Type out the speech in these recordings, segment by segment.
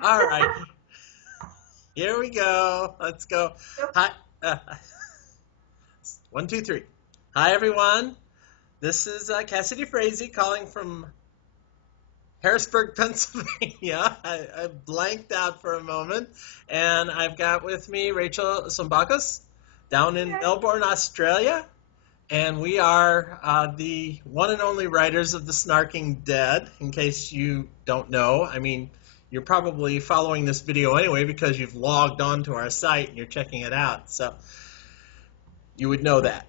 All right, here we go. Let's go. Hi, uh, 1, 2, 3. Hi, everyone. This is Cassidy Frazee calling from Harrisburg, Pennsylvania. I blanked out for a moment, and I've got with me Rachel Sombakos down in Yeah. Melbourne, Australia, and we are the one and only writers of The Snarking Dead. In case you don't know, I mean, you're probably following this video anyway because you've logged on to our site and you're checking it out, so you would know that.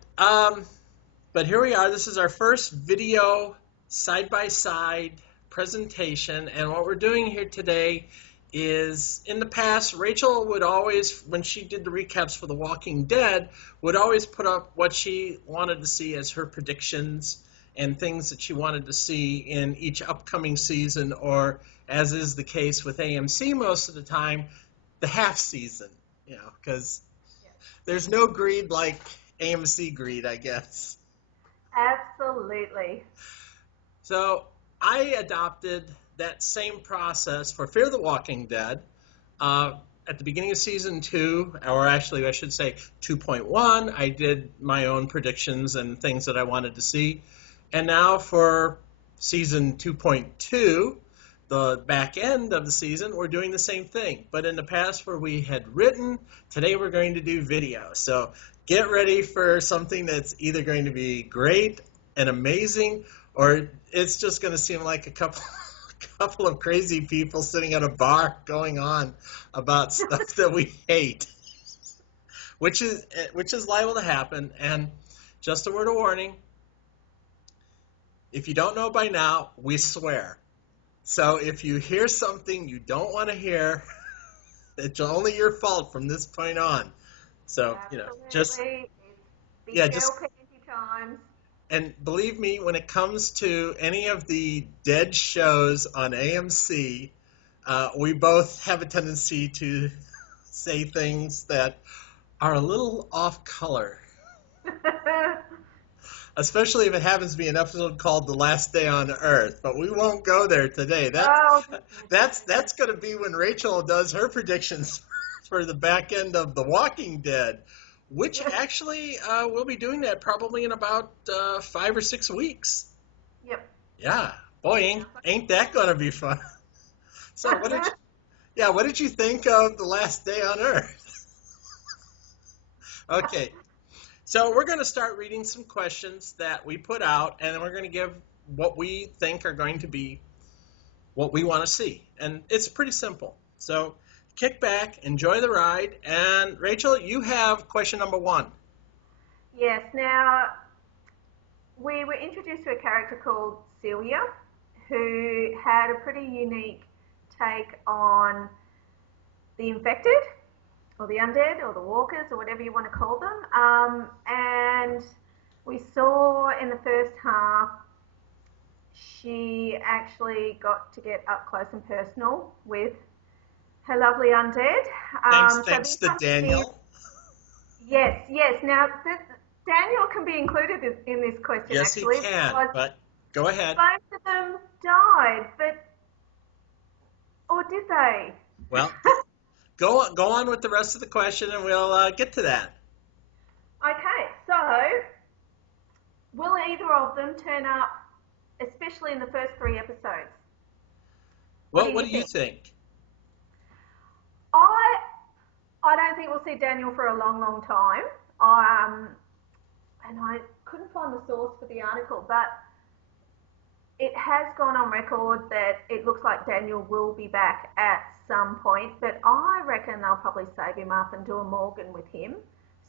But here we are. This is our first video side-by-side presentation, and what we're doing here today is, in the past, Rachel would always, when she did the recaps for The Walking Dead, would always put up what she wanted to see as her predictions and things that she wanted to see in each upcoming season, or, as is the case with AMC most of the time, the half season, because there's no greed like AMC greed, I guess. Absolutely. So I adopted that same process for Fear the Walking Dead. Uh, at the beginning of season 2, or actually I should say 2.1, I did my own predictions and things that I wanted to see. And now for season 2.2, the back end of the season, we're doing the same thing. But in the past where we had written, today we're going to do video. So get ready for something that's either going to be great and amazing, or it's just going to seem like a couple of crazy people sitting at a bar going on about stuff that we hate, which is liable to happen. And just a word of warning: if you don't know by now, we swear. So if you hear something you don't want to hear, it's only your fault from this point on. So just Absolutely. It's big yeah, girl just panty times. and believe me, when it comes to any of the dead shows on AMC, we both have a tendency to say things that are a little off color, especially if it happens to be an episode called "The Last Day on Earth." But we won't go there today. That's Oh, that's that's going to be when Rachel does her predictions for the back end of The Walking Dead, which actually we'll be doing that probably in about 5 or 6 weeks. yep. Yeah, boy, Sounds like ain't that going to be fun? So what did you think of The Last Day on Earth? Okay, so we're going to start reading some questions that we put out, and then we're going to give what we think are going to be what we want to see. And it's pretty simple. So kick back, enjoy the ride, and Rachel, you have question number 1. Yes. Now, we were introduced to a character called Celia, who had a pretty unique take on the infected, or the undead, or the walkers, or whatever you want to call them. And we saw in the first half she actually got to get up close and personal with her lovely undead. So Thanks this to one is, Daniel. yes, yes. Now, Daniel can be included in this question Yes, he actually can, because but go ahead. both of them died, but, or did they? Well, go on with the rest of the question, and we'll get to that. Okay, so will either of them turn up, especially in the first 3 episodes? What do What you do you think? think? I I don't think we'll see Daniel for a long, long time. And I couldn't find the source for the article, but it has gone on record that it looks like Daniel will be back at some point, but I reckon they'll probably save him up and do a Morgan with him.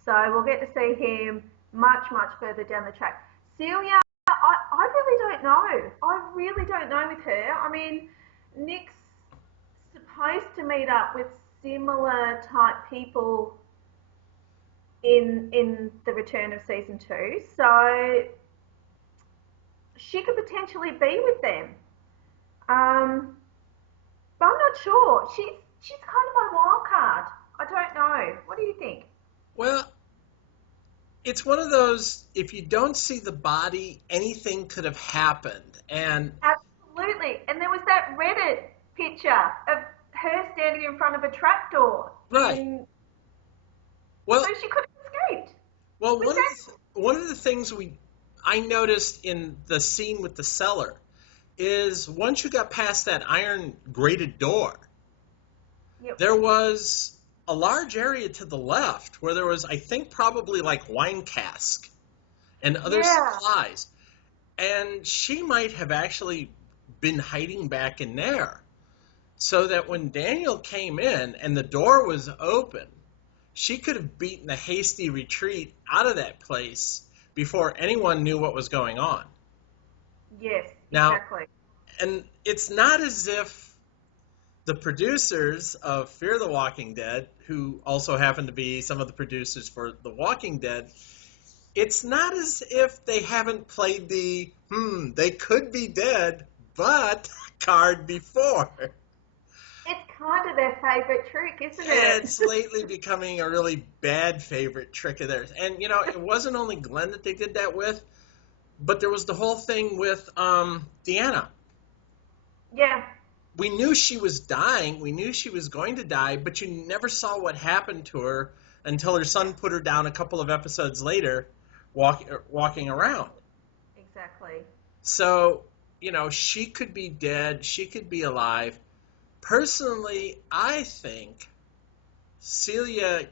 So we'll get to see him much, much further down the track. Celia, I really don't know. I really don't know with her. I mean, Nick's supposed to meet up with similar type people in the return of season 2, so she could potentially be with them. Um, but I'm not sure. She's kind of my wild card. I don't know. What do you think? Well, it's one of those, if you don't see the body, anything could have happened. And Absolutely. And there was that Reddit picture of her standing in front of a trapdoor. Right. Well, So she could have escaped. well, one of the things I noticed in the scene with the cellar is once you got past that iron grated door, Yep. there was a large area to the left where there was, I think, probably like wine cask and other supplies. And she might have actually been hiding back in there so that when Daniel came in and the door was open, she could have beaten a hasty retreat out of that place before anyone knew what was going on. Yes, Now, exactly. and it's not as if the producers of Fear the Walking Dead, who also happen to be some of the producers for The Walking Dead, it's not as if they haven't played the, they could be dead, but card before. It's kind of their favourite trick, isn't it? It's lately becoming a really bad favorite trick of theirs. And, it wasn't only Glenn that they did that with, but there was the whole thing with Deanna. Yeah. We knew she was dying. We knew she was going to die, but you never saw what happened to her until her son put her down a couple of episodes later walking around. Exactly. So, she could be dead. She could be alive. Personally, I think Celia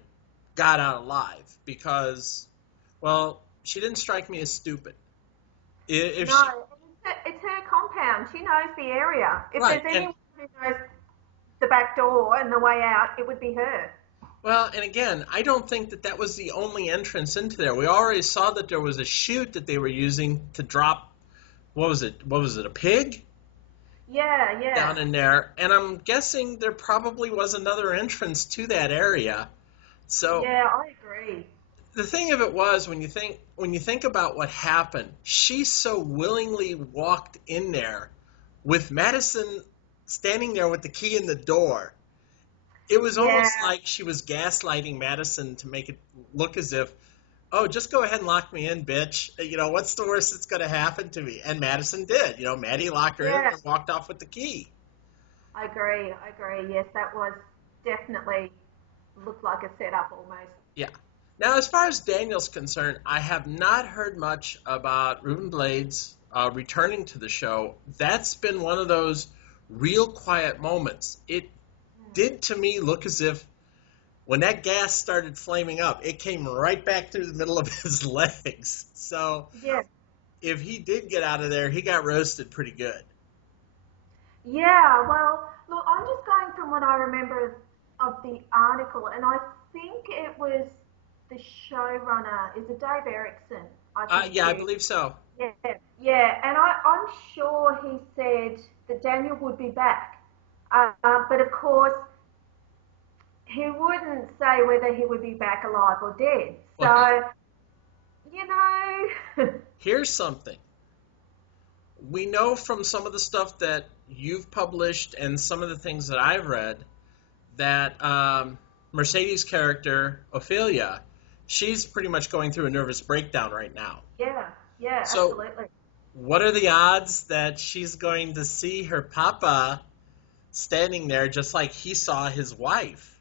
got out alive because, well, she didn't strike me as stupid. It's her compound. She knows the area. If Right, there's anyone who knows the back door and the way out, it would be her. Well, and again, I don't think that was the only entrance into there. We already saw that there was a chute that they were using to drop, what was it, a pig? Yeah. Down in there. And I'm guessing there probably was another entrance to that area. So yeah, I agree. The thing of it was, when you think about what happened, she so willingly walked in there with Madison standing there with the key in the door. It was almost like she was gaslighting Madison to make it look as if, oh, just go ahead and lock me in, bitch. What's the worst that's going to happen to me? And Madison did. Maddie locked her in and walked off with the key. I agree. Yes, that was definitely looked like a setup almost. Yeah. Now, as far as Daniel's concerned, I have not heard much about Ruben Blades returning to the show. That's been one of those real quiet moments. It did to me look as if when that gas started flaming up, it came right back through the middle of his legs. So if he did get out of there, he got roasted pretty good. Yeah, well, look, I'm just going from what I remember of the article, and I think it was the showrunner. Is it Dave Erickson? I believe so. Yeah, and I'm sure he said that Daniel would be back. But of course, he wouldn't say whether he would be back alive or dead. So, Here's something. We know from some of the stuff that you've published and some of the things that I've read that Mercedes' character, Ophelia, she's pretty much going through a nervous breakdown right now. Yeah, so, absolutely. What are the odds that she's going to see her papa standing there just like he saw his wife?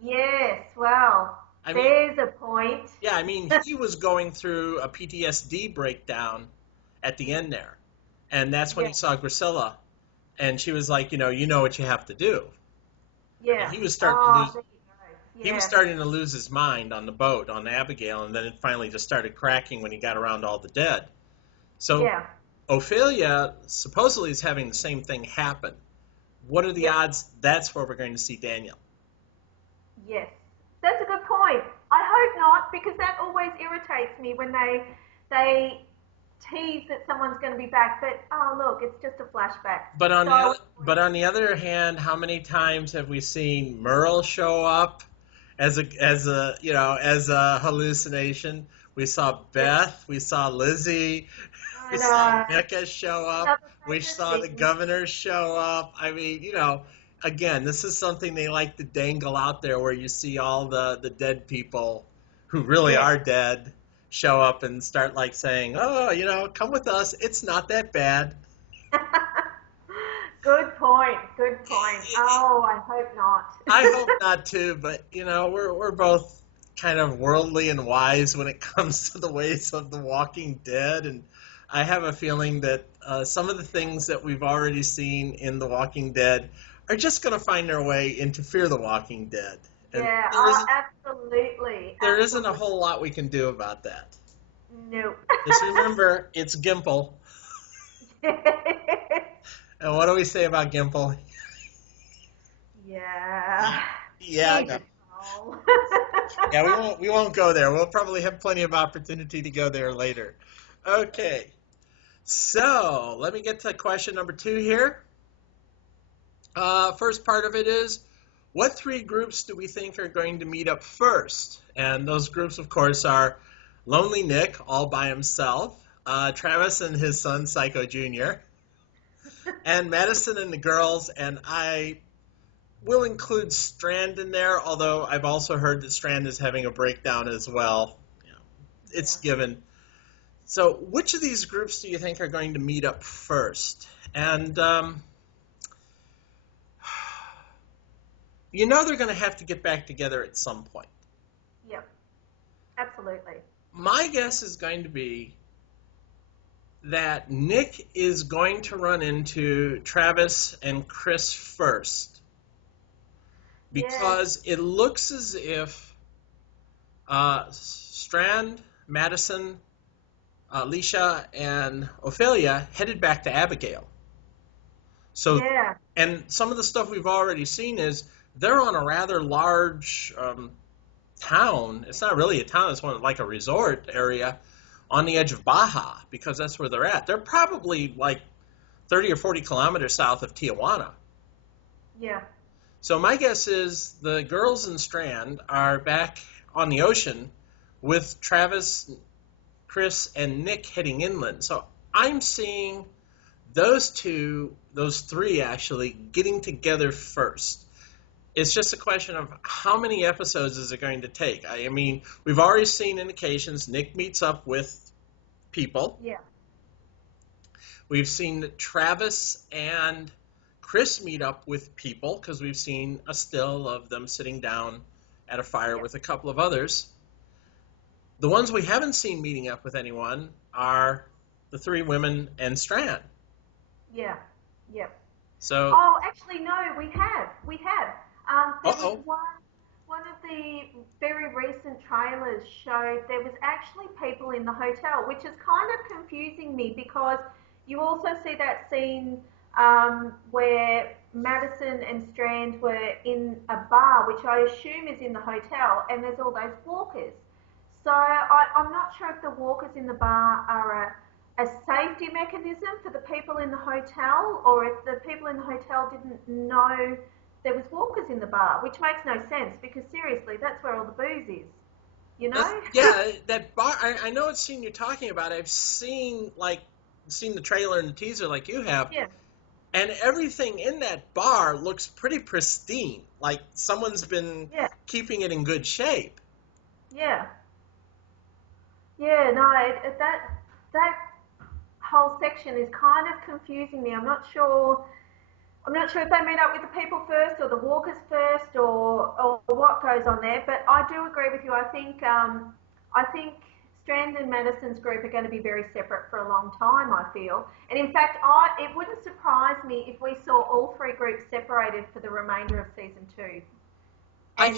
Yes, well, there's a point. Yeah, he was going through a PTSD breakdown at the end there. And that's when he saw Grisilla. And she was like, you know what you have to do. Yeah. And he was starting he was starting to lose his mind on the boat, on Abigail, and then it finally just started cracking when he got around all the dead. So Ophelia supposedly is having the same thing happen. What are the odds that's where we're going to see Daniel? Yes, that's a good point. I hope not, because that always irritates me when they tease that someone's going to be back, but look, it's just a flashback. But on the other hand, how many times have we seen Merle show up as a hallucination? We saw Beth, we saw Lizzie, we saw Micah show up, we saw the governor show up. Again, this is something they like to dangle out there where you see all the dead people who really are dead show up and start saying, oh, come with us. It's not that bad. Good point. point. Good point. Oh, I hope not. I hope not too, but we're both kind of worldly and wise when it comes to the ways of The Walking Dead, and I have a feeling that some of the things that we've already seen in The Walking Dead are just going to find their way into Fear the Walking Dead. And Yeah, absolutely. There isn't a whole lot we can do about that. No. Just remember, it's Gimple. And what do we say about Gimple? Yeah. Yeah, I know. Yeah, we won't go there. We'll probably have plenty of opportunity to go there later. Okay. So, let me get to question number 2 here. First part of it is, what 3 groups do we think are going to meet up first? And those groups, of course, are Lonely Nick, all by himself, Travis and his son, Psycho Jr., and Madison and the girls, and I will include Strand in there, although I've also heard that Strand is having a breakdown as well. It's given. So which of these groups do you think are going to meet up first? And they're going to have to get back together at some point. Yep, absolutely. My guess is going to be that Nick is going to run into Travis and Chris first. Because it looks as if Strand, Madison, Alicia, and Ophelia headed back to Abigail. So, and some of the stuff we've already seen is they're on a rather large town. It's not really a town. It's like a resort area on the edge of Baja, because that's where they're at. They're probably like 30 or 40 kilometers south of Tijuana. Yeah. So my guess is the girls in Strand are back on the ocean with Travis, Chris, and Nick heading inland. So I'm seeing those 3 actually getting together first. It's just a question of how many episodes is it going to take. I mean, we've already seen indications. Nick meets up with people. Yeah. We've seen that Travis and Chris meet up with people, because we've seen a still of them sitting down at a fire with a couple of others. The ones we haven't seen meeting up with anyone are the 3 women and Strand. Yeah. Yep. So. Oh, actually, no, we have. There was one of the very recent trailers showed there was actually people in the hotel, which is kind of confusing me, because you also see that scene where Madison and Strand were in a bar, which I assume is in the hotel, and there's all those walkers. So I'm not sure if the walkers in the bar are a safety mechanism for the people in the hotel, or if the people in the hotel didn't know there was walkers in the bar, which makes no sense, because seriously, that's where all the booze is, Yeah, that bar, I know what scene you're talking about. I've seen the trailer and the teaser like you have. Yeah. And everything in that bar looks pretty pristine, like someone's been keeping it in good shape. Yeah. Yeah, no, that whole section is kind of confusing me. I'm not sure if they meet up with the people first or the walkers first or what goes on there. But I do agree with you. I think Strand and Madison's group are going to be very separate for a long time, I feel. And in fact, it wouldn't surprise me if we saw all 3 groups separated for the remainder of season 2. I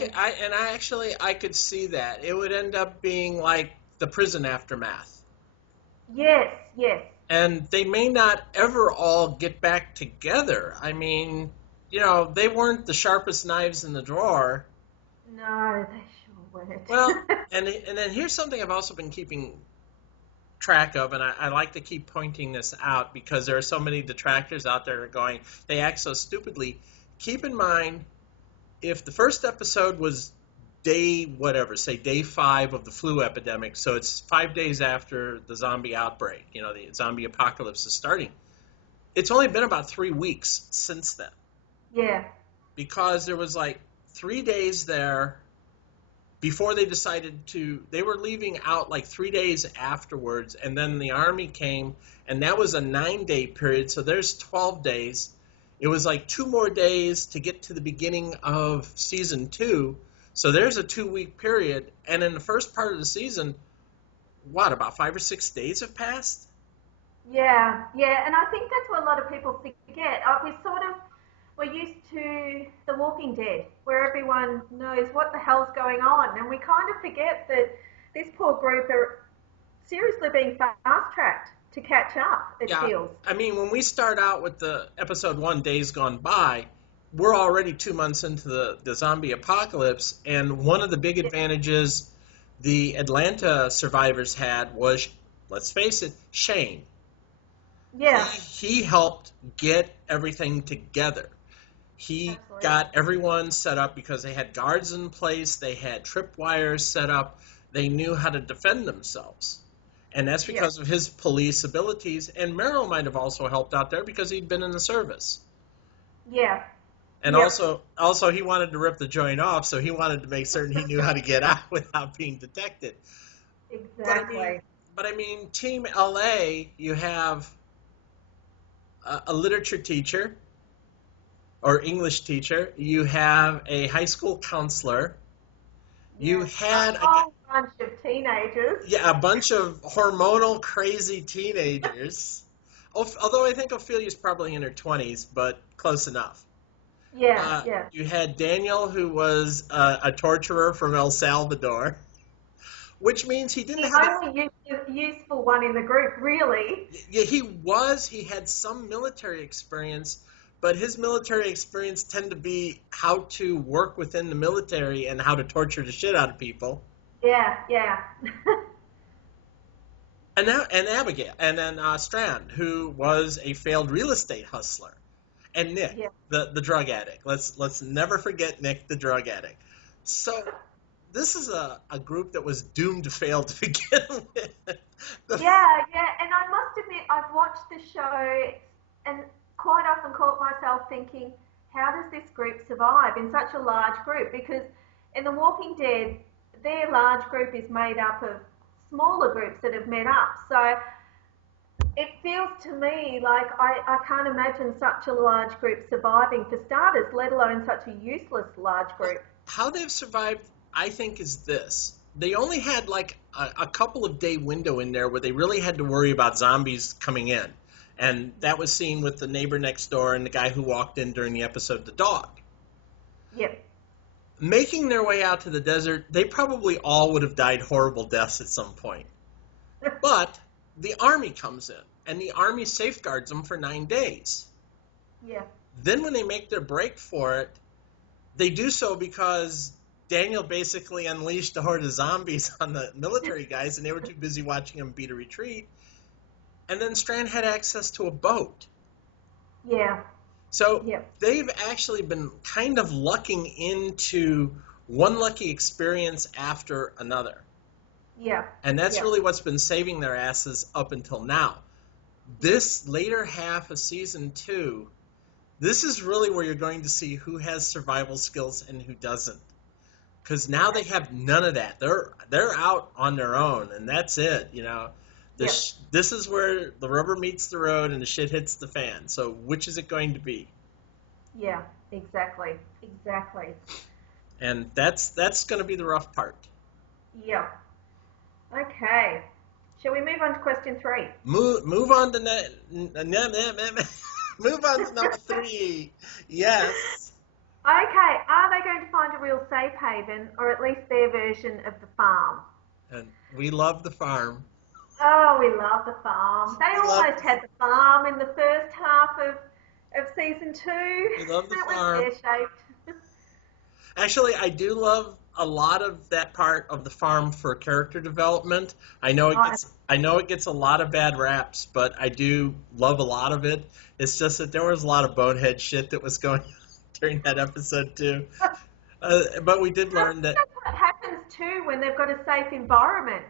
could see that. It would end up being like the prison aftermath. Yes. And they may not ever all get back together. I mean, they weren't the sharpest knives in the drawer. No, they sure weren't. Well, and then here's something I've also been keeping track of, and I like to keep pointing this out because there are so many detractors out there going, they act so stupidly. Keep in mind, if the first episode was day 5 of the flu epidemic, so it's 5 days after the zombie outbreak, the zombie apocalypse is starting. It's only been about 3 weeks since then. Yeah. Because there was 3 days there before they decided they were leaving out 3 days afterwards, and then the army came, and that was a 9-day period, so there's 12 days. It was like 2 more days to get to the beginning of season 2. So there's a 2-week period. And in the first part of the season, what, about 5 or 6 days have passed? Yeah, yeah, and I think that's what a lot of people forget. We're used to The Walking Dead, where everyone knows what the hell's going on, and we kind of forget that this poor group are seriously being fast-tracked to catch up, it Yeah, feels. I mean, when we start out with the episode 1, Days Gone By, we're already 2 months into the zombie apocalypse, and one of the big advantages the Atlanta survivors had was, let's face it, Shane. Yeah, He helped get everything together. He absolutely. got everyone set up because they had guards in place, they had tripwires set up, they knew how to defend themselves. And that's Yeah, because of his police abilities. And Merrill might have also helped out there because he'd been in the service. yeah, And yep, also he wanted to rip the joint off, so he wanted to make certain he knew how to get out without being detected. But I mean, exactly. Team LA, you have a literature teacher or English teacher. You have a high school counselor. You Yes, a had whole bunch of teenagers. a bunch of hormonal crazy teenagers. Although I think Ophelia's probably in her 20s, but close enough. Yeah, yeah. You had Daniel, who was a torturer from El Salvador, which means he didn't The have only useful one in the group, really. Yeah, he had some military experience, but his military experience tended to be how to work within the military and how to torture the shit out of people. Yeah, yeah. And Abigail, and then Strand, who was a failed real estate hustler, and Nick, Yeah. the drug addict. Let's never forget Nick, the drug addict. So this is a group that was doomed to fail to begin with. Yeah, yeah, and I must admit, I've watched the show and quite often caught myself thinking, how does this group survive in such a large group? Because in The Walking Dead, their large group is made up of smaller groups that have met up. So it feels to me like I can't imagine such a large group surviving for starters, let alone such a useless large group. How they've survived, I think, is this. They only had like a couple of day window in there where they really had to worry about zombies coming in. And that was seen with the neighbor next door and the guy who walked in during the episode, the dog. Yep. Making their way out to the desert, they probably all would have died horrible deaths at some point. But the army comes in, and the army safeguards them for 9 days. Yeah. Then when they make their break for it, they do so because Daniel basically unleashed a horde of zombies on the military guys, and they were too busy watching him beat a retreat. And then Strand had access to a boat. Yeah. So Yep. they've actually been kind of lucking into one lucky experience after another. Yeah. And that's Yeah. really what's been saving their asses up until now. This later half of season 2, this is really where you're going to see who has survival skills and who doesn't. Because now they have none of that. They're out on their own, and that's it. You know, this is where the rubber meets the road and the shit hits the fan. So which is it going to be? Yeah. Exactly. Exactly. And that's going to be the rough part. Yeah. Okay. Shall we move on to question 3? Move on to move on to number 3. Yes. Okay. Are they going to find a real safe haven, or at least their version of the farm? And we love the farm. Oh, we love the farm. They We love- almost had the farm in the first half of season 2. We love the That farm. was pear-shaped. Actually, I do love a lot of that part of the farm for character development. I know it gets a lot of bad raps, but I do love a lot of it. It's just that there was a lot of bonehead shit that was going on during that episode too. But we did learn that That's what happens too when they've got a safe environment.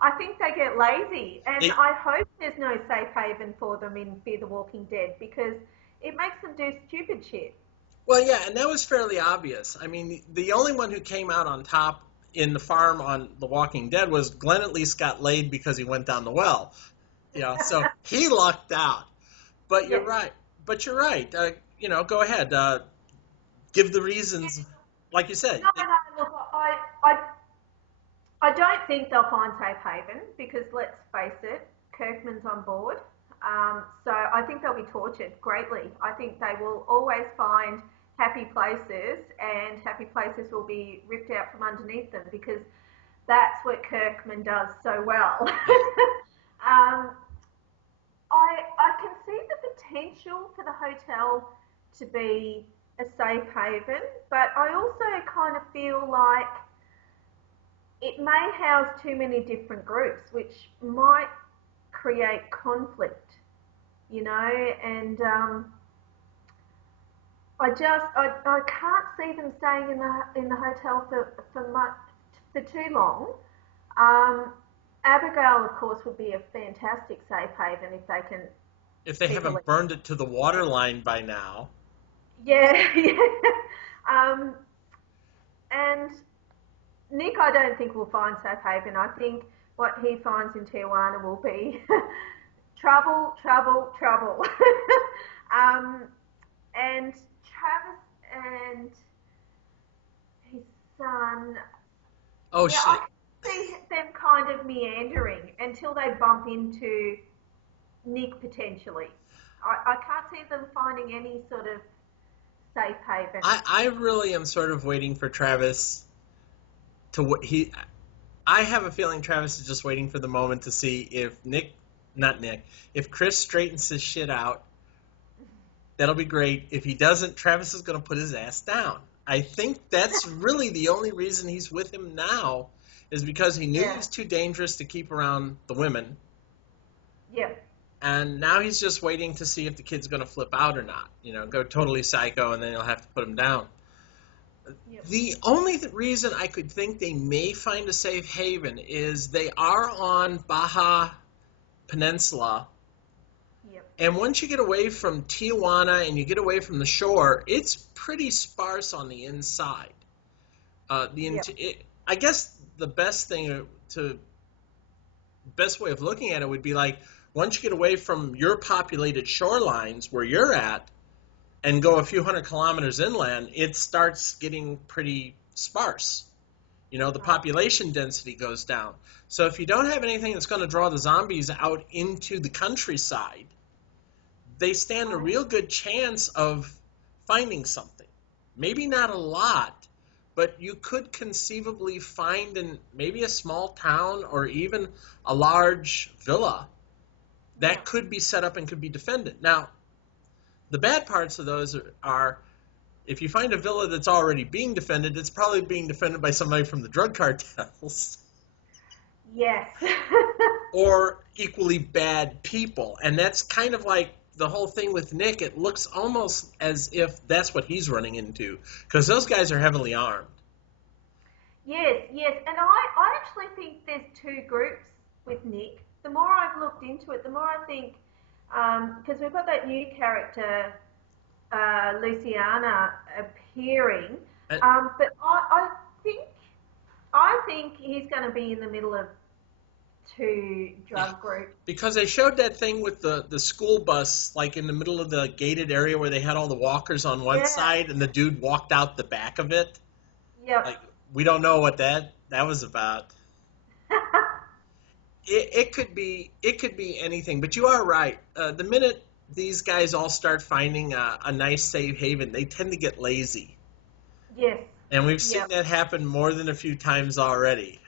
I think they get lazy, and I hope there's no safe haven for them in Fear the Walking Dead, because it makes them do stupid shit. Well, yeah, and that was fairly obvious. I mean, the only one who came out on top in the farm on The Walking Dead was Glenn. At least got laid because he went down the well. You know, so he lucked out. But you're right. go ahead. Give the reasons, like you said. No, no, look, I don't think they'll find safe haven because let's face it, Kirkman's on board. So I think they'll be tortured greatly. I think they will always find happy places and happy places will be ripped out from underneath them because that's what Kirkman does so well. I can see the potential for the hotel to be a safe haven, but I also kind of feel like it may house too many different groups, which might create conflict, and I can't see them staying in the hotel for too long. Abigail, of course, would be a fantastic safe haven if they can If they keep a haven't link. burned it to the water line by now. Yeah, yeah. And Nick, I don't think will find safe haven. I think what he finds in Tijuana will be trouble, trouble, trouble. And Travis and his son, Oh, yeah, I shit. can see them kind of meandering until they bump into Nick potentially. I can't see them finding any sort of safe haven. I really am sort of waiting for Travis to what he. I have a feeling Travis is just waiting for the moment to see if not Nick, if Chris straightens his shit out. That'll be great. If he doesn't, Travis is going to put his ass down. I think that's really the only reason he's with him now is because he knew he Yeah, was too dangerous to keep around the women. yeah, And now he's just waiting to see if the kid's going to flip out or not. Go totally psycho, and then he'll have to put him down. yeah, The only reason I could think they may find a safe haven is they are on Baja Peninsula. yeah, And once you get away from Tijuana and you get away from the shore, it's pretty sparse on the inside. yeah, I guess the best way of looking at it would be like once you get away from your populated shorelines where you're at and go a few hundred kilometers inland, it starts getting pretty sparse. The right, population density goes down. So if you don't have anything that's going to draw the zombies out into the countryside, they stand a right, real good chance of finding something. Maybe not a lot, but you could conceivably find in maybe a small town or even a large villa yeah, that could be set up and could be defended. Now, the bad parts of those are if you find a villa that's already being defended, it's probably being defended by somebody from the drug cartels yes, or equally bad people. And that's kind of like the whole thing with Nick. It looks almost as if that's what he's running into because those guys are heavily armed. yes, yes. And I actually think there's two groups with Nick. The more I've looked into it, the more I think, because we've got that new character, Luciana, appearing. And But I think he's going to be in the middle of two yeah, drug groups. because they showed that thing with the school bus, like in the middle of the gated area where they had all the walkers on one Yeah, side and the dude walked out the back of it. Like, yep. we don't know what that was about. It could be anything, but you are right. The minute these guys all start finding a nice safe haven, they tend to get lazy, Yes, and we've seen yep. that happen more than a few times already.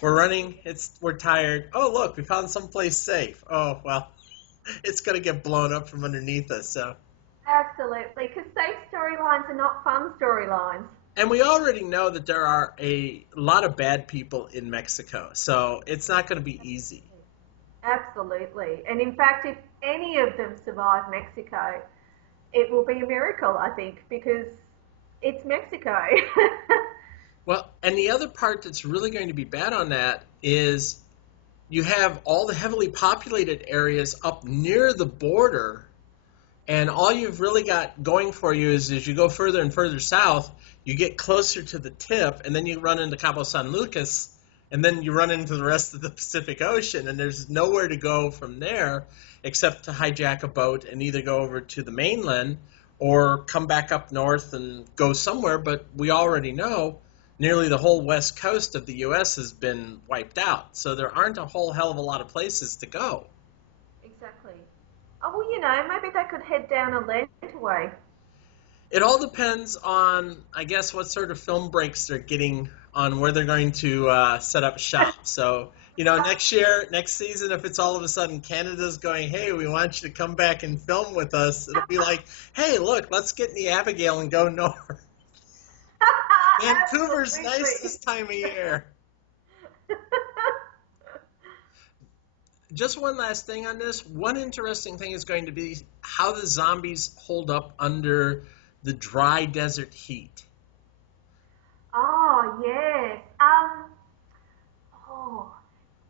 We're running. We're tired. Oh, look, we found someplace safe. Oh, well, it's gonna get blown up from underneath us. So, Absolutely, because safe storylines are not fun storylines. and we already know that there are a lot of bad people in Mexico, so it's not going to be easy. Absolutely. And in fact, if any of them survive Mexico, it will be a miracle, I think, because it's Mexico. Well, and the other part that's really going to be bad on that is you have all the heavily populated areas up near the border, and all you've really got going for you is as you go further and further south, you get closer to the tip, and then you run into Cabo San Lucas, and then you run into the rest of the Pacific Ocean, and there's nowhere to go from there except to hijack a boat and either go over to the mainland or come back up north and go somewhere, but we already know nearly the whole west coast of the U.S. has been wiped out, so there aren't a whole hell of a lot of places to go. Exactly. Oh, well, maybe they could head down Atlanta way. It all depends on, I guess, what sort of film breaks they're getting on where they're going to set up shop. So, next year, next season, if it's all of a sudden Canada's going, hey, we want you to come back and film with us, it'll be like, hey, look, let's get in the Abigail and go north. Vancouver's nice this time of year. Just one last thing on this. One interesting thing is going to be how the zombies hold up under the dry desert heat. Oh, yes.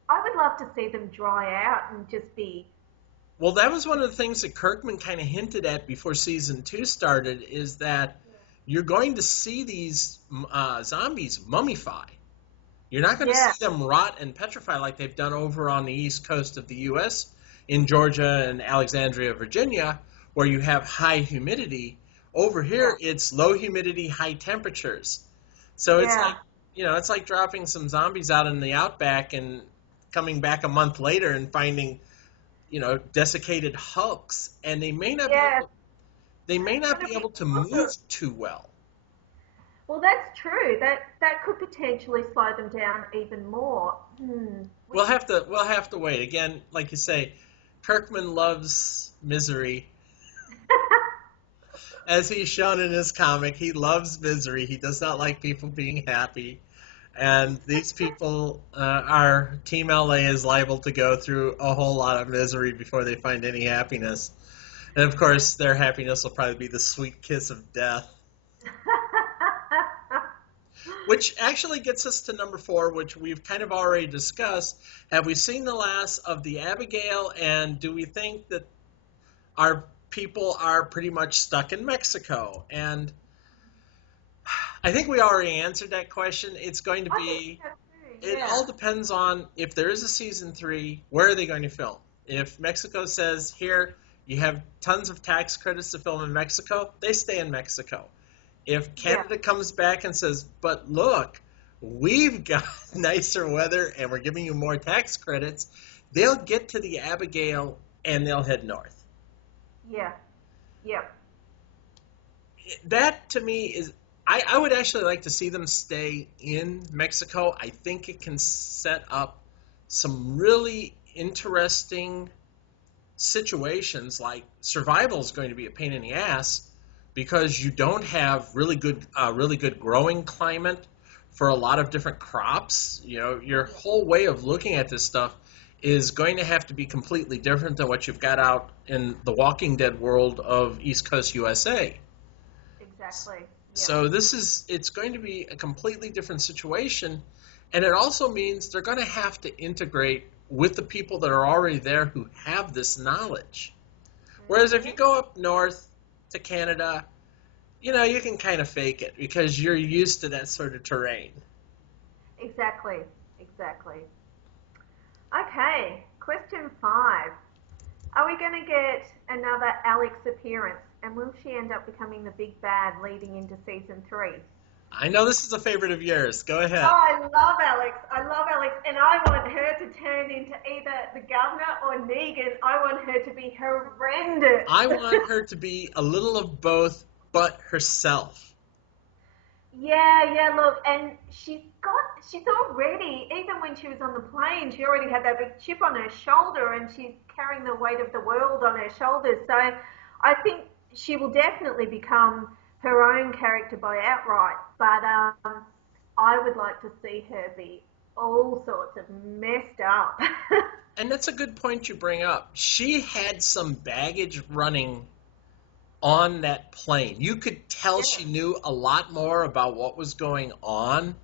I would love to see them dry out and just be... Well, that was one of the things that Kirkman kind of hinted at before season 2 started, is that you're going to see these zombies mummify. You're not going to see them rot and petrify like they've done over on the east coast of the U.S., in Georgia and Alexandria, Virginia, where you have high humidity. Over here, it's low humidity, high temperatures. So it's like dropping some zombies out in the outback and coming back a month later and finding, desiccated hulks, and they may not be able to move too well. Well, that's true. That could potentially slow them down even more. We'll have to wait. Again, like you say, Kirkman loves misery. As he's shown in his comic, he loves misery. He does not like people being happy. And these people, our Team LA is liable to go through a whole lot of misery before they find any happiness. And of course, their happiness will probably be the sweet kiss of death. Which actually gets us to number 4, which we've kind of already discussed. Have we seen the last of the Abigail, and do we think that our people are pretty much stuck in Mexico? And I think we already answered that question. It's going to be, it all depends on if there is a season 3, where are they going to film? If Mexico says, here, you have tons of tax credits to film in Mexico, they stay in Mexico. If Canada comes back and says, but look, we've got nicer weather and we're giving you more tax credits, they'll get to the Abigail and they'll head north. Yeah. That, to me, is... I would actually like to see them stay in Mexico. I think it can set up some really interesting situations, like survival is going to be a pain in the ass because you don't have really good growing climate for a lot of different crops. Your whole way of looking at this stuff is going to have to be completely different than what you've got out in the Walking Dead world of East Coast USA. Exactly. Yeah. So it's going to be a completely different situation, and it also means they're going to have to integrate with the people that are already there who have this knowledge. Whereas if you go up north to Canada, you can kind of fake it because you're used to that sort of terrain. Exactly. Okay, question 5. Are we going to get another Alex appearance? And will she end up becoming the big bad leading into season 3? I know this is a favorite of yours. Go ahead. Oh, I love Alex. And I want her to turn into either the governor or Negan. I want her to be horrendous. I want her to be a little of both, but herself. Yeah, look, and she's already, even when she was on the plane, she already had that big chip on her shoulder and she's carrying the weight of the world on her shoulders. So I think she will definitely become her own character by outright, but I would like to see her be all sorts of messed up. And that's a good point you bring up. She had some baggage running on that plane. You could tell she knew a lot more about what was going on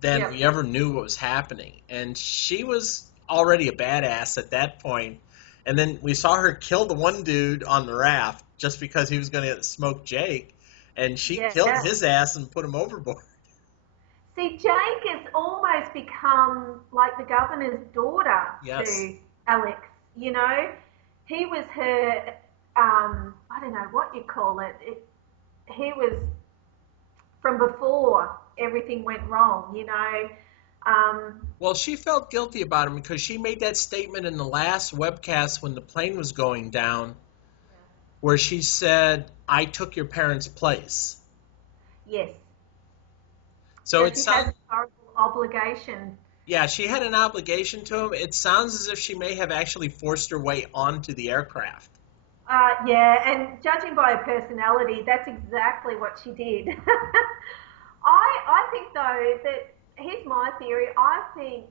than we ever knew what was happening. And she was already a badass at that point. And then we saw her kill the one dude on the raft just because he was going to smoke Jake. And she killed his ass and put him overboard. See, Jake has almost become like the governor's daughter to Alex, He was her I don't know what you call it. He was from before everything went wrong, you know. Well, she felt guilty about him because she made that statement in the last webcast when the plane was going down, where she said, "I took your parents' place." Yes. So So it she has sounds, a horrible obligation. yeah, she had an obligation to him. It sounds as if she may have actually forced her way onto the aircraft. Yeah, and judging by her personality, that's exactly what she did. I think though that here's my theory. I think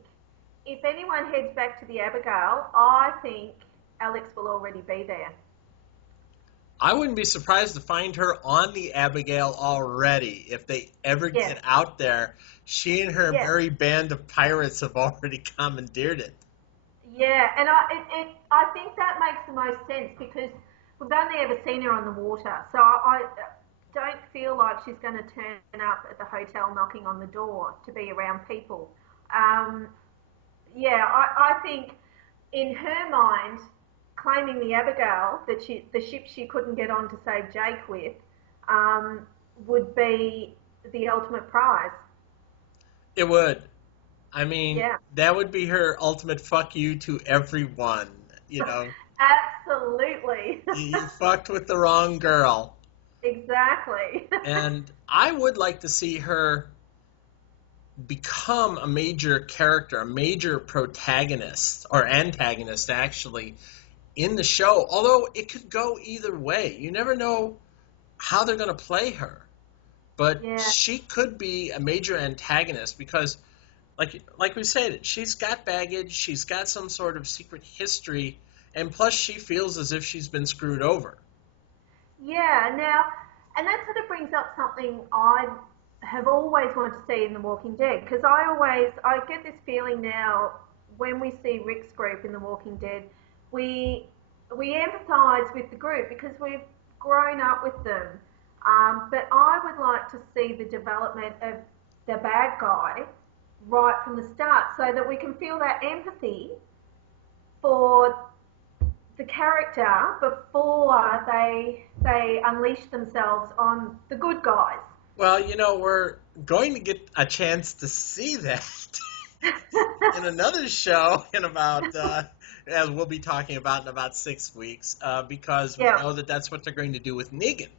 if anyone heads back to the Abigail, I think Alex will already be there. I wouldn't be surprised to find her on the Abigail already if they ever Yeah, get out there. She and her yeah, merry band of pirates have already commandeered it. yeah. And I think that makes the most sense because we've only ever seen her on the water, so I don't feel like she's going to turn up at the hotel knocking on the door to be around people. Um, yeah, I think in her mind, claiming the Abigail, the ship she couldn't get on to save Jake with, um, would be the ultimate prize. It would. I mean, Yeah, that would be her ultimate fuck you to everyone. You know, absolutely. you fucked with the wrong girl. Exactly. And I would like to see her become a major character, a major protagonist or antagonist, actually, in the show. Although it could go either way. You never know how they're going to play her. But Yeah, she could be a major antagonist because, like we said, she's got baggage, she's got some sort of secret history, and plus she feels as if she's been screwed over. yeah. Now, and that sort of brings up something I have always wanted to see in The Walking Dead because I get this feeling now when we see Rick's group in The Walking Dead, we we empathise with the group because we've grown up with them. But I would like to see the development of the bad guy right from the start so that we can feel that empathy for the character before they unleash themselves on the good guys. Well, we're going to get a chance to see that in another show in about, as we'll be talking about in about 6 weeks, because we Yeah, know that that's what they're going to do with Negan.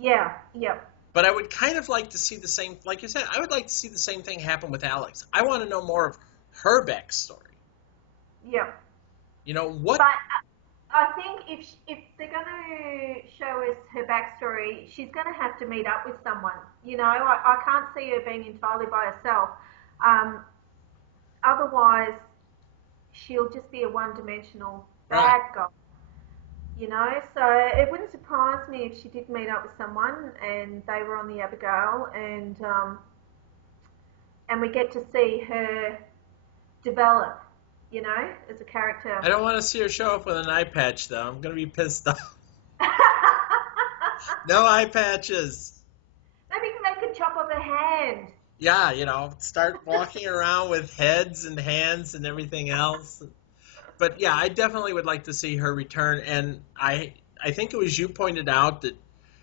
yeah, yeah, But I would kind of like to see the same, like you said, I would like to see the same thing happen with Alex. I want to know more of her backstory. yeah. What? But I think if they're going to show us her backstory, she's going to have to meet up with someone. I can't see her being entirely by herself. Um, Otherwise, she'll just be a one-dimensional Right. bad guy. So it wouldn't surprise me if she did meet up with someone and they were on the Abigail and we get to see her develop, as a character. I don't want to see her show up with an eye patch, though. I'm going to be pissed off. No eye patches. Maybe they could chop off her hand. Yeah, start walking around with heads and hands and everything else. But yeah, I definitely would like to see her return. And I think it was you pointed out that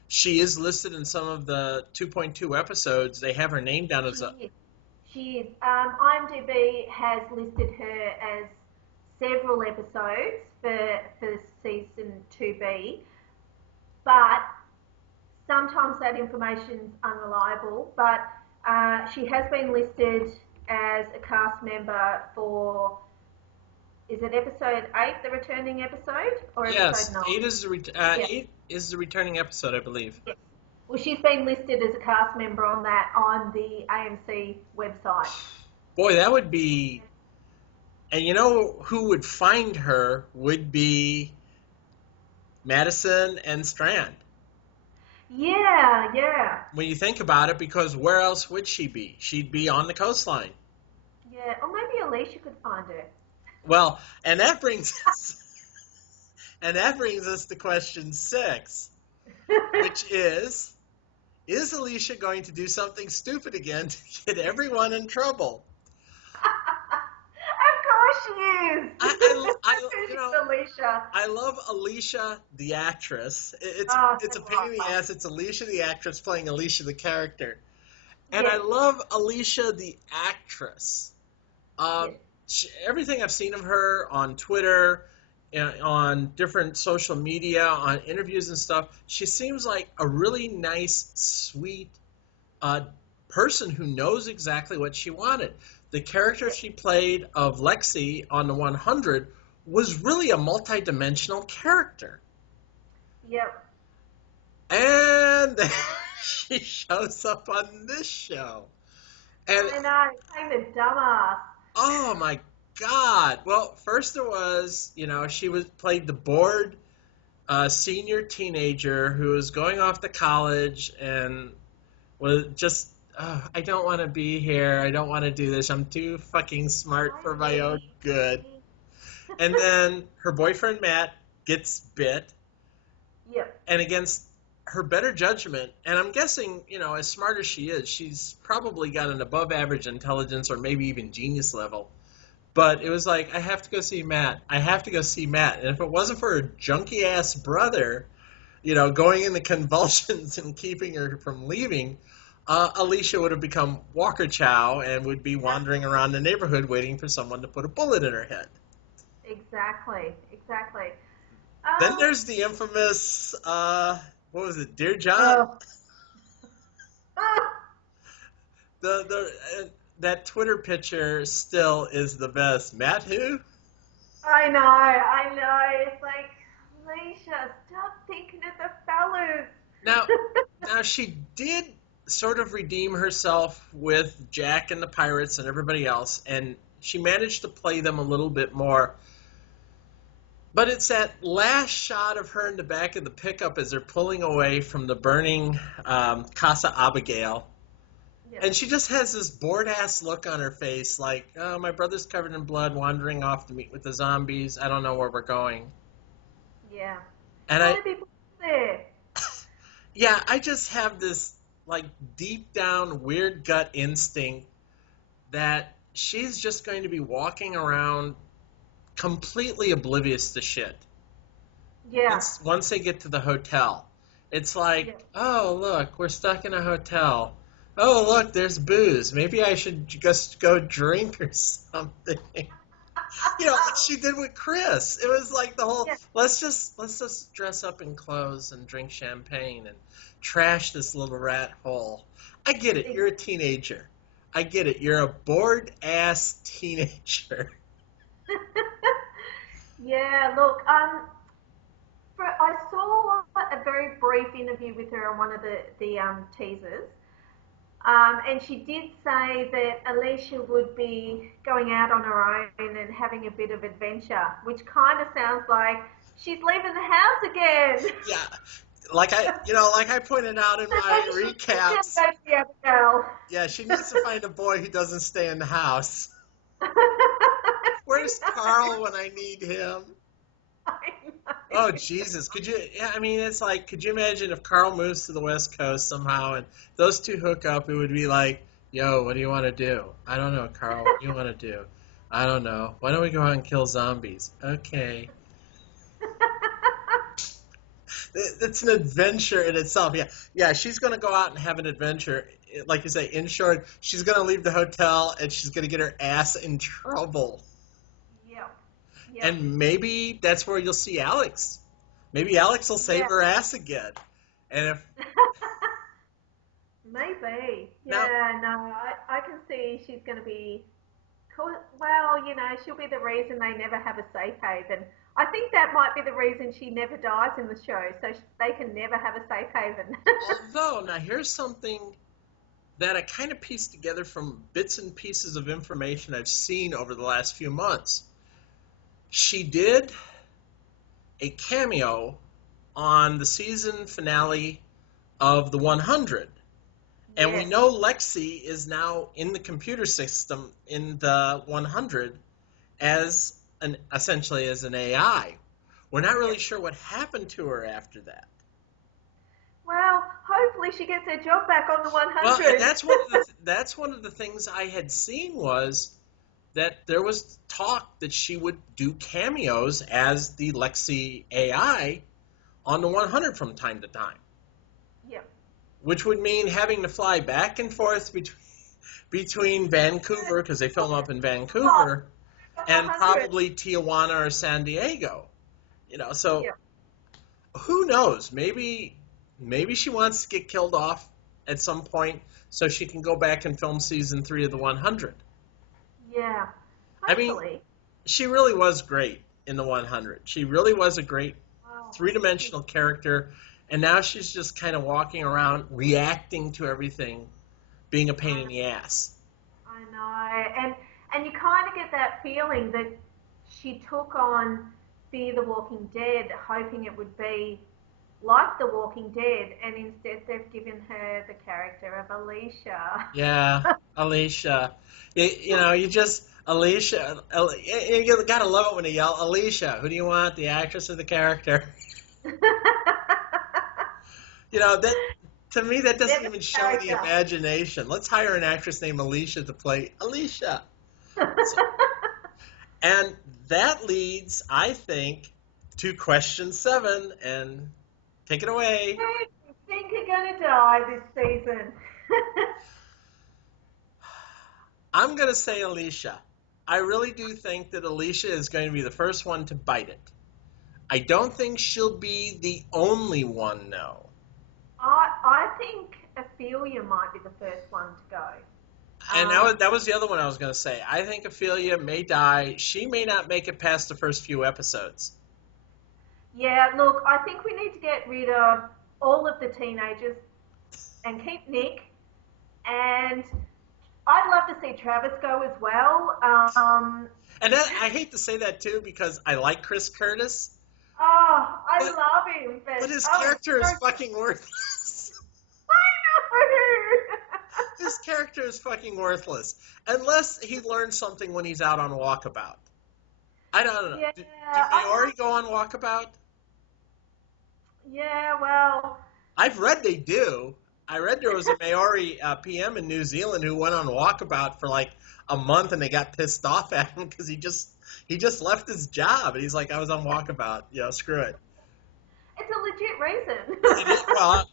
she is listed in some of the 2.2 episodes. They have her name down as a. She is. IMDb has listed her as several episodes for season 2B, but sometimes that information's unreliable. But she has been listed as a cast member for, is it episode 8, the returning episode, or Yes, episode 9? Yeah. 8 is the returning episode, I believe. Yeah. Well, she's been listed as a cast member on the AMC website. Boy, that would be. And who would find her would be Madison and Strand. Yeah, yeah, When you think about it, because where else would she be? She'd be on the coastline. yeah. Or maybe Alicia could find her. Well, and that brings us to question 6, which is Alicia going to do something stupid again to get everyone in trouble? Of course she is. You know, Alicia. I love Alicia the actress. It's So a pain in the awesome. ass. It's Alicia the actress playing Alicia the character, and I Yes, love Alicia the actress. yes, Everything I've seen of her on Twitter, on different social media, on interviews and stuff, she seems like a really nice, sweet uh, person who knows exactly what she wanted. The character yes, she played of Lexi on the 100 was really a multidimensional character. yep. And she shows up on this show. And I know, playing the dumbass. oh my God. Well, first it was, she was played the bored senior teenager who was going off to college and was just, oh, I don't want to be here. I don't want to do this. I'm too fucking smart for my own good. And then her boyfriend Matt gets bit, Yep, and against her better judgment, and I'm guessing, as smart as she is, she's probably got an above average intelligence or maybe even genius level. But it was like, I have to go see Matt. I have to go see Matt. And if it wasn't for her junky ass brother, going into convulsions and keeping her from leaving, Alicia would have become Walker Chow and would be wandering around the neighborhood waiting for someone to put a bullet in her head. exactly, exactly. Then there's the infamous, what was it, Dear John? Oh. That Twitter picture still is the best. Matt who? I know. It's like, Alicia, stop thinking of the fellas. Now she did sort of redeem herself with Jack and the Pirates and everybody else, and she managed to play them a little bit more. But it's that last shot of her in the back of the pickup as they're pulling away from the burning Casa Abigail. Yep. And she just has this bored-ass look on her face, like, oh, my brother's covered in blood, wandering off to meet with the zombies. I don't know where we're going. Yeah. And How many people there? yeah, I just have this, like, deep-down weird gut instinct that she's just going to be walking around completely oblivious to shit. Yeah. Once they get to the hotel. It's like, Yeah. oh, look, we're stuck in a hotel. Oh, look, there's booze. Maybe I should just go drink or something. Like she did with Chris. It was like the whole, Yeah. let's just dress up in clothes and drink champagne and trash this little rat hole. I get it. You're a teenager. I get it. You're a bored-ass teenager. Yeah, look, I saw a very brief interview with her on one of the teasers. And she did say that Alicia would be going out on her own and having a bit of adventure, which kind of sounds like she's leaving the house again. Yeah, like I pointed out in my recaps. Yeah, she needs to find a boy who doesn't stay in the house. Where's Carl when I need him? Oh, Jesus. Could you, yeah, I mean, it's like, could you imagine if Carl moves to the West Coast somehow and those two hook up, it would be like, yo, what do you want to do? I don't know, Carl. What do you want to do? I don't know. Why don't we go out and kill zombies? Okay. It's an adventure in itself. Yeah, she's going to go out and have an adventure. Like you say, in short, she's going to leave the hotel and she's going to get her ass in trouble. Yep. And maybe that's where you'll see Alex. Maybe Alex will save her ass again. And if maybe, no, I can see she's going to be. Well, she'll be the reason they never have a safe haven. I think that might be the reason she never dies in the show, so they can never have a safe haven. Although, now here's something that I kind of pieced together from bits and pieces of information I've seen over the last few months. She did a cameo on the season finale of the 100. And we know Lexi is now in the computer system in the 100 as essentially as an AI. We're not really sure what happened to her after that. Well, hopefully she gets her job back on the 100. Well, and that's one of the things I had seen was that there was talk that she would do cameos as the Lexi AI on the 100 from time to time. Yep. Which would mean having to fly back and forth between Vancouver, because they film up in Vancouver, and 100. probably Tijuana or San Diego. So Yep. who knows? Maybe she wants to get killed off at some point so she can go back and film season 3 of the 100. Yeah. I mean, Hopefully. she really was great in the 100. She really was a great Wow. three-dimensional character, and now she's just kind of walking around reacting to everything, being a pain in the ass. I know, and you kind of get that feeling that she took on Fear the Walking Dead, hoping it would be like The Walking Dead, and instead they've given her the character of Alicia. Yeah, Alicia. Alicia. You gotta love it when they yell, Alicia. Who do you want, the actress or the character? That to me that doesn't even show the imagination. Let's hire an actress named Alicia to play Alicia. And that leads, I think, to question 7, and take it away. Who do you think are going to die this season? I'm going to say Alicia. I really do think that Alicia is going to be the first one to bite it. I don't think she'll be the only one, no. I think Ophelia might be the first one to go. And that was the other one I was going to say. I think Ophelia may die. She may not make it past the first few episodes. Yeah, look, I think we need to get rid of all of the teenagers and keep Nick. And I'd love to see Travis go as well. And I hate to say that too, because I like Chris Curtis. Oh, I love him. But his character is fucking worthless. I know! His character is fucking worthless. Unless he learns something when he's out on Walkabout. I don't know. Yeah, Do Maori go on Walkabout? Yeah, well... I've read they do. I read there was a Maori PM in New Zealand who went on Walkabout for like a month, and they got pissed off at him because he just left his job, and he's like, I was on Walkabout. Screw it. It's a legit reason. Well,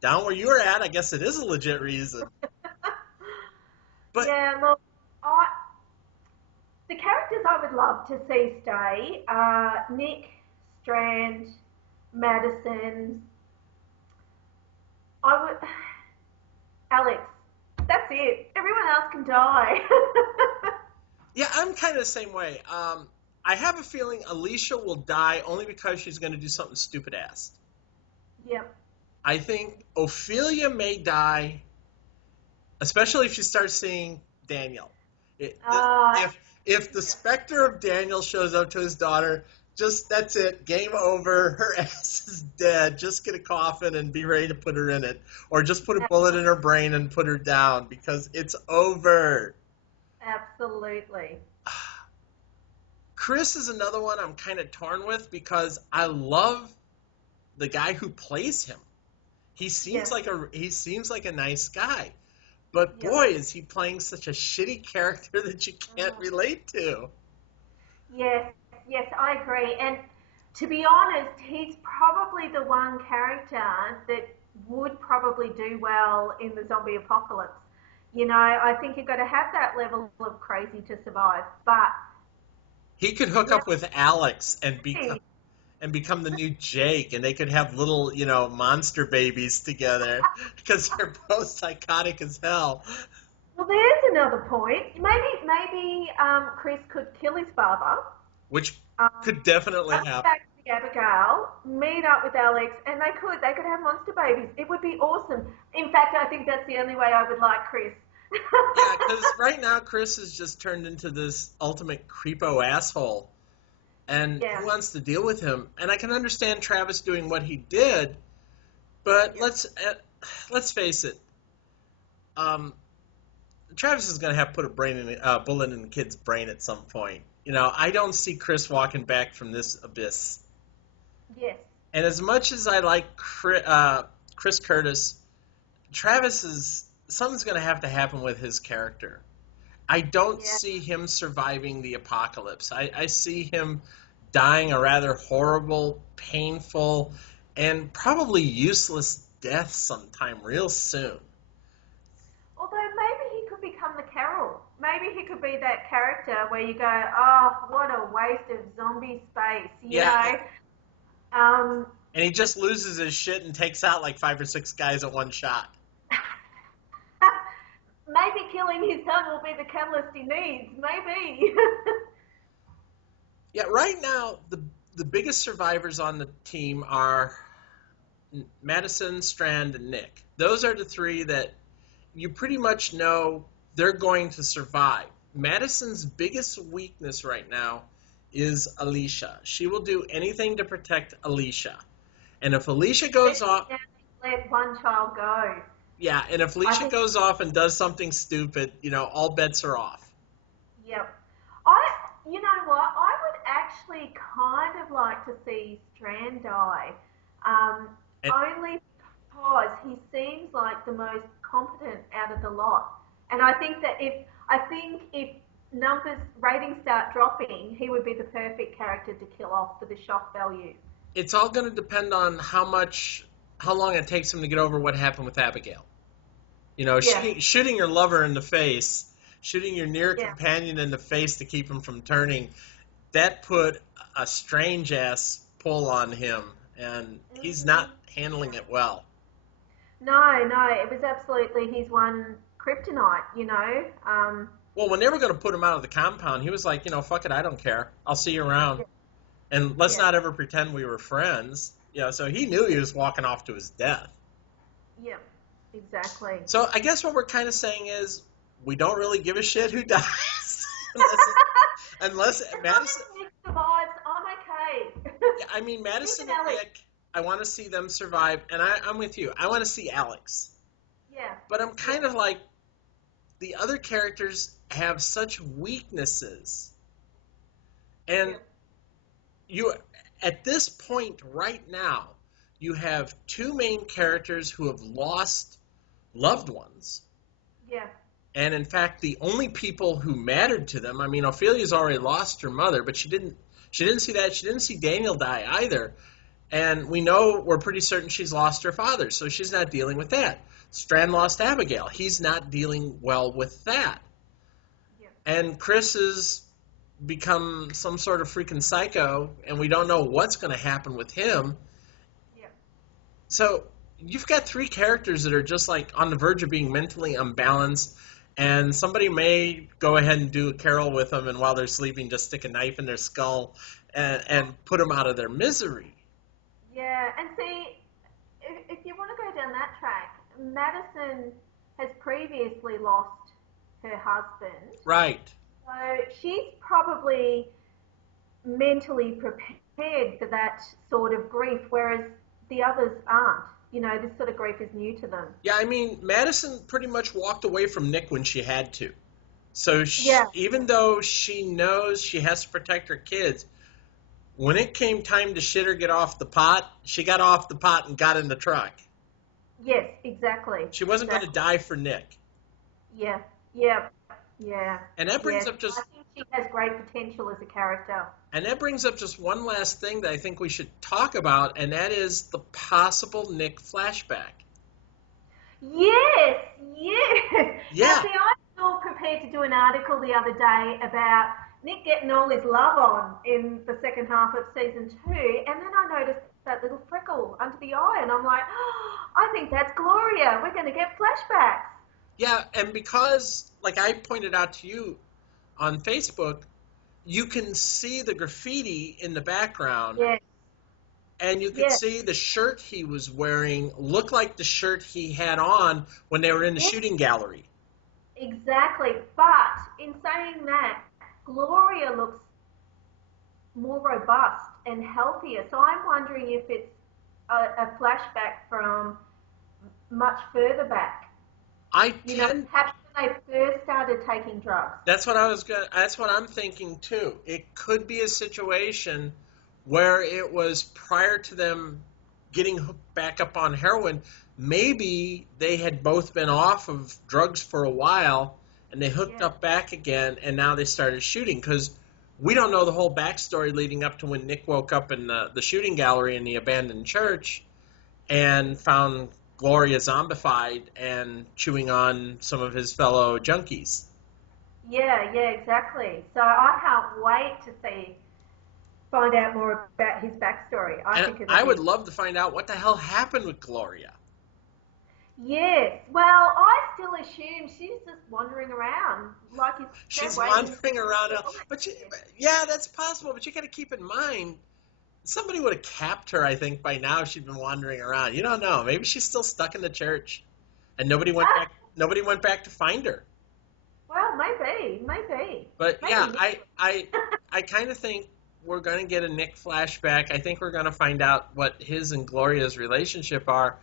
down where you're at, I guess it is a legit reason. But yeah, look, the characters I would love to see stay are Nick, Strand, Madison. Alex. That's it. Everyone else can die. Yeah, I'm kind of the same way. I have a feeling Alicia will die only because she's going to do something stupid-ass. Yep. I think Ophelia may die, especially if she starts seeing Daniel. If the specter of Daniel shows up to his daughter, that's it. Game over. Her ass is dead. Just get a coffin and be ready to put her in it. Or just put a bullet in her brain and put her down, because it's over. Absolutely. Chris is another one I'm kind of torn with, because I love the guy who plays him. He seems like a nice guy. But boy, is he playing such a shitty character that you can't relate to. Yes, I agree. And to be honest, he's probably the one character that would probably do well in the zombie apocalypse. I think you've got to have that level of crazy to survive. But he could hook up with Alex and become the new Jake, and they could have little, monster babies together, because they're both psychotic as hell. Well, there's another point. Maybe Chris could kill his father. Which could definitely happen. Back to Abigail, meet up with Alex, and they could have monster babies. It would be awesome. In fact, I think that's the only way I would like Chris. Yeah, because right now Chris has just turned into this ultimate creepo asshole, and who wants to deal with him? And I can understand Travis doing what he did, but let's face it. Travis is going to have to put a bullet in the kid's brain at some point. I don't see Chris walking back from this abyss. Yes. And as much as I like Chris Curtis, something's going to have to happen with his character. I don't Yeah. see him surviving the apocalypse. I see him dying a rather horrible, painful, and probably useless death sometime real soon. Although maybe he could become the Carol. Maybe he could be that character where you go, oh, what a waste of zombie space, you Yeah, know? Um, and he just loses his shit and takes out like 5 or 6 guys at one shot. maybe killing his son will be the catalyst he needs. Maybe. Yeah, right now the biggest survivors on the team are Madison, Strand, and Nick. Those are the three that you pretty much know they're going to survive. Madison's biggest weakness right now is Alicia. She will do anything to protect Alicia. And if Alicia goes off, Let one child go. yeah, and if Alicia goes off and does something stupid, all bets are off. Yep. You know what? I would actually kind of like to see Strand die, And only because he seems like the most competent out of the lot. And I think if numbers ratings start dropping, he would be the perfect character to kill off for the shock value. it's all going to depend on how long it takes him to get over what happened with Abigail. Yeah. Shooting your lover in the face, shooting your near Yeah. companion in the face to keep him from turning, that put a strange ass pull on him, and he's not handling it well. No, it was absolutely his one kryptonite, you know. Well, when they were going to put him out of the compound, he was like, fuck it, I don't care. I'll see you around. And let's Yeah. not ever pretend we were friends. So he knew he was walking off to his death. Yeah, exactly. So I guess what we're kind of saying is we don't really give a shit who dies. unless Madison... Nick survives, I'm okay. I mean, Madison Nick and and Alex. Nick, I want to see them survive, and I'm with you. I want to see Alex. Yeah. But I'm kind of like, the other characters have such weaknesses. And you, at this point right now, you have two main characters who have lost loved ones. Yeah. And in fact, the only people who mattered to them, I mean, Ophelia's already lost her mother, but she didn't see that. She didn't see Daniel die either. And we're pretty certain she's lost her father, so she's not dealing with that. Strand lost Abigail. He's not dealing well with that. Yeah. And Chris has become some sort of freaking psycho, and we don't know what's going to happen with him. Yeah. So you've got three characters that are just like on the verge of being mentally unbalanced, and somebody may go ahead and do a Carol with them, and while they're sleeping, just stick a knife in their skull and put them out of their misery. Yeah, and see, if you want to go down that track, Madison has previously lost her husband. Right. So she's probably mentally prepared for that sort of grief, whereas the others aren't. This sort of grief is new to them. Yeah, I mean, Madison pretty much walked away from Nick when she had to. So even though she knows she has to protect her kids, when it came time to shit or get off the pot, she got off the pot and got in the truck. Yes, exactly. She wasn't going to die for Nick. Yeah. And that brings up I think she has great potential as a character. And that brings up just one last thing that I think we should talk about, and that is the possible Nick flashback. Yes. Yeah. Now, see, I was all prepared to do an article the other day about Nick getting all his love on in the second half of season 2, and then I noticed that little freckle under the eye, and I'm like, oh, I think that's Gloria. We're going to get flashbacks. Yeah, and because, like I pointed out to you on Facebook, you can see the graffiti in the background. Yes. And you could see the shirt he was wearing look like the shirt he had on when they were in the shooting gallery. Exactly. But in saying that, Gloria looks more robust and healthier. So I'm wondering if it's a flashback from much further back. Perhaps when they first started taking drugs. That's what I'm thinking too. It could be a situation where it was prior to them getting hooked back up on heroin. Maybe they had both been off of drugs for a while, and they hooked Yeah. up back again, and now they started shooting because we don't know the whole backstory leading up to when Nick woke up in the shooting gallery in the abandoned church and found Gloria zombified and chewing on some of his fellow junkies. Yeah, yeah, exactly. So I can't wait to find out more about his backstory. I And think it'll I would be. love to find out what the hell happened with Gloria. Yes. Well, I still assume she's just wandering around, like you said, She's waiting. wandering around, yeah, that's possible. But you got to keep in mind, somebody would have capped her. I think by now she'd been wandering around. You don't know. Maybe she's still stuck in the church, and nobody went back. Nobody went back to find her. Well, maybe. But Maybe. yeah, I kind of think we're going to get a Nick flashback. I think we're going to find out what his and Gloria's relationship are.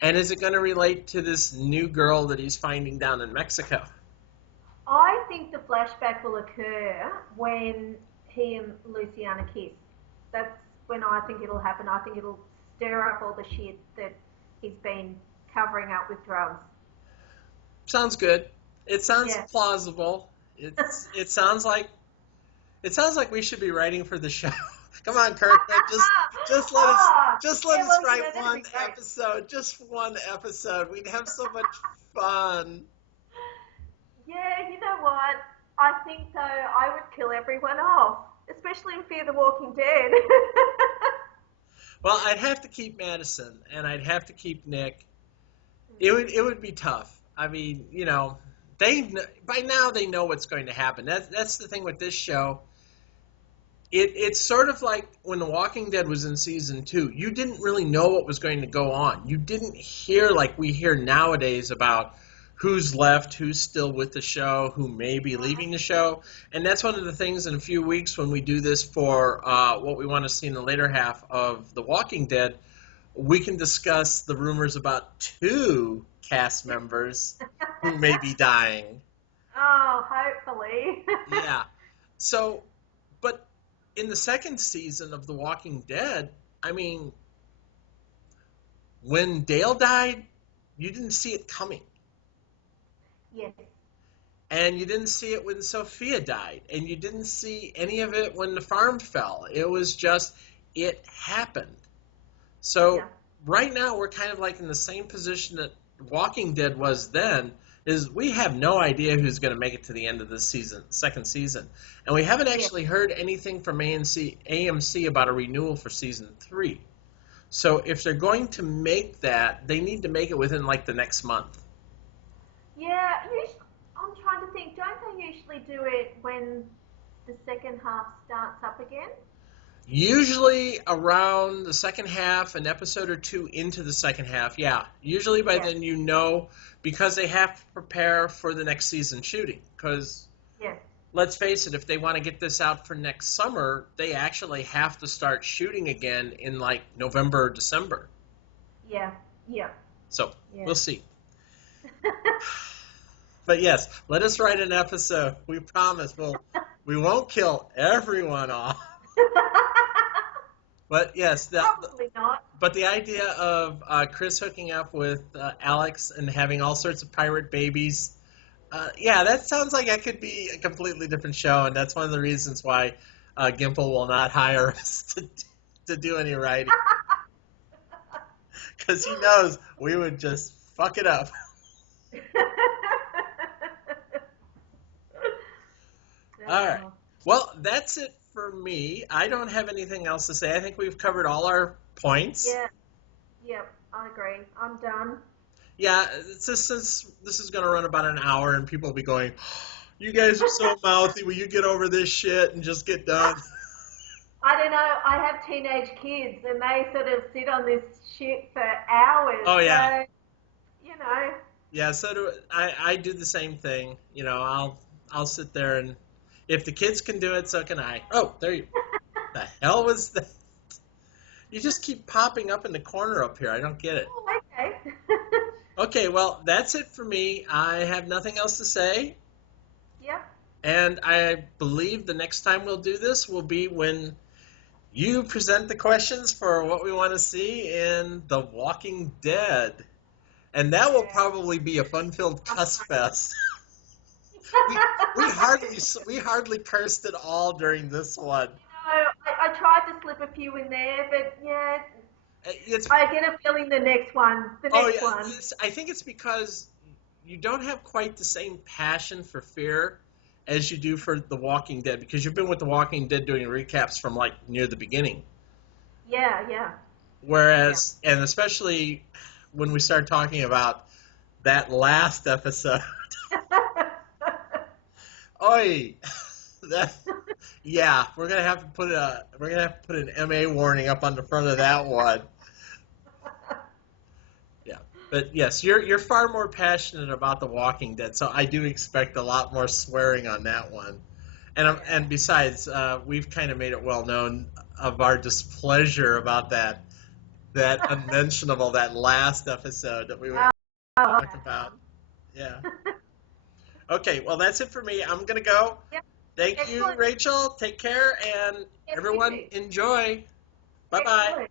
And is it going to relate to this new girl that he's finding down in Mexico? I think the flashback will occur when he and Luciana kiss. That's when I think it'll happen. I think it'll stir up all the shit that he's been covering up with drugs. Sounds good. It sounds Yeah. plausible. It sounds like we should be writing for the show. Come on, Kirk. Just let us write one episode. Just one episode. We'd have so much fun. Yeah, you know what? I think though I would kill everyone off, especially in Fear the Walking Dead. Well, I'd have to keep Madison, and I'd have to keep Nick. It would be tough. I mean, you know, by now they know what's going to happen. That's the thing with this show. It's sort of like when The Walking Dead was in season 2. You didn't really know what was going to go on. You didn't hear like we hear nowadays about who's left, who's still with the show, who may be leaving the show. And that's one of the things in a few weeks when we do this for what we want to see in the later half of The Walking Dead, we can discuss the rumors about 2 cast members who may be dying. Oh, hopefully. Yeah. So, but in the second season of The Walking Dead, I mean, when Dale died, you didn't see it coming. Yes. And you didn't see it when Sophia died. And you didn't see any of it when the farm fell. It was just, it happened. So Yeah. right now we're kind of like in the same position that Walking Dead was then, is we have no idea who's going to make it to the end of this season, second season. And we haven't actually heard anything from AMC about a renewal for season 3. So if they're going to make that, they need to make it within like the next month. Yeah, I'm trying to think. Don't they usually do it when the second half starts up again? Usually around the second half, an episode or 2 into the second half, yeah. Usually by then you know, because they have to prepare for the next season shooting. Because, let's face it, if they want to get this out for next summer, they actually have to start shooting again in like November or December. Yeah. So, we'll see. But yes, let us write an episode. We promise we won't kill everyone off. But yes, Probably not. But the idea of Chris hooking up with Alex and having all sorts of pirate babies, yeah, that sounds like that could be a completely different show, and that's one of the reasons why Gimple will not hire us to do any writing. Because he knows we would just fuck it up. All right. Well, that's it for me. I don't have anything else to say. I think we've covered all our points. Yeah, I agree. I'm done. Yeah, this is going to run about an hour, and people will be going, you guys are so mouthy. Will you get over this shit and just get done? I don't know. I have teenage kids, and they sort of sit on this shit for hours. Oh, yeah. So, you know. Yeah, so do I do the same thing. You know, I'll sit there, and if the kids can do it, so can I. Oh, there you the hell was that? You just keep popping up in the corner up here. I don't get it. Oh, okay. Okay, well, that's it for me. I have nothing else to say. Yep. And I believe the next time we'll do this will be when you present the questions for what we want to see in The Walking Dead. And that will probably be a fun-filled cuss fest. we hardly cursed at all during this one. I tried to slip a few in there, but yeah, It's I get a feeling the oh next yeah, one. I think it's because you don't have quite the same passion for fear as you do for The Walking Dead because you've been with The Walking Dead doing recaps from like near the beginning. Yeah, yeah, yeah. Whereas, and especially when we start talking about that last episode, oi, that yeah, we're gonna have to put an MA warning up on the front of that one. Yeah, but yes, you're far more passionate about The Walking Dead, so I do expect a lot more swearing on that one. And besides, we've kind of made it well known of our displeasure about that unmentionable that last episode that we Oh, talked about. Yeah. Okay, well that's it for me. I'm gonna go. yep. Thank you, Excellent. Rachel. Take care, and Yes, you everyone too. enjoy. Bye bye. Excellent.